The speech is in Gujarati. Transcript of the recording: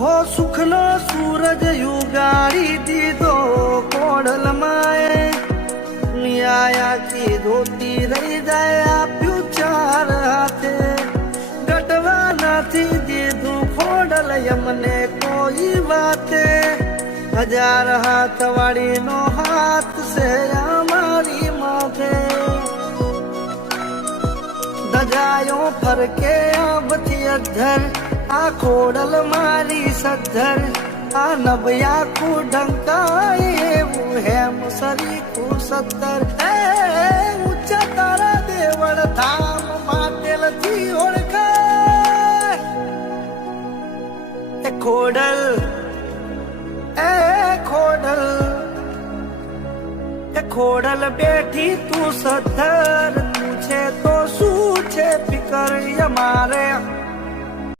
હો સુખનો સૂરજ યુગાડી દીધો કોડલ માએ આખી ધોતી રહી જાય આપ્યું ચાર હાથે ગટવા નથી દીધું ખોડલ યમને કોઈ વાતે 1000 હાથ વાળીનો હાથ છે અમારી માથે દજાયો ફરકે આબથી અધર આ ખોડલ મારી સદ્ધર આ નબયા કુ ઢંકાય એવું હેમ સરીખું 70 ઊંચા તારા દેવળ ધામ માટેલથી ઓળખાય એ ખોડલ ખોડલ બેઠી તું સદ્ધર તું છે તો શું છે ફિકર અમારે